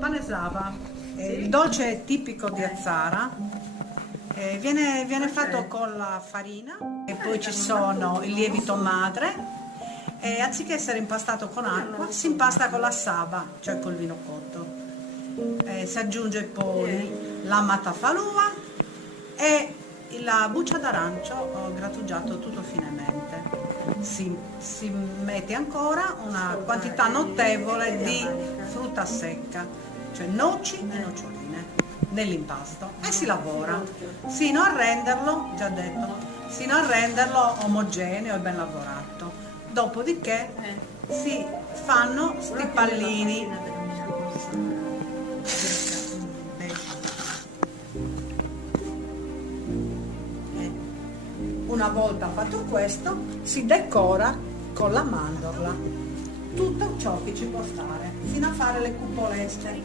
pane sava, il dolce tipico di Azzara, viene fatto con la farina e poi ci sono il lievito madre e anziché essere impastato con acqua si impasta con la saba, cioè col vino cotto. Si aggiunge poi la matafalua e la buccia d'arancio grattugiato tutto finemente. Si mette ancora una quantità notevole di frutta secca, cioè noci e noccioline nell'impasto e si lavora sino a renderlo, già detto, sino a renderlo omogeneo e ben lavorato. Dopodiché si fanno sti pallini. Una volta fatto questo si decora con la mandorla tutto ciò che ci può stare fino a fare le cupolette,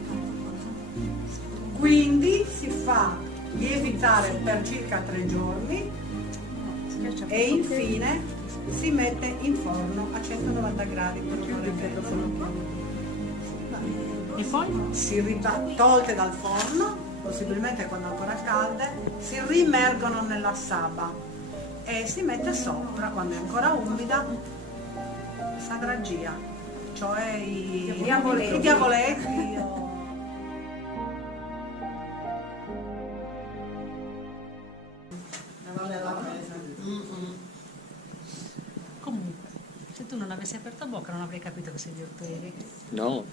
quindi si fa lievitare per circa 3 giorni e infine si mette in forno a 190 gradi per un'ora e mezza. E poi? Tolte dal forno, possibilmente quando ancora calde, si rimergono nella saba e si mette sopra, quando è ancora umida, sadragia, cioè i diavoletti. Comunque, se tu non avessi aperto bocca non avrei capito che sei di Ortoli. No.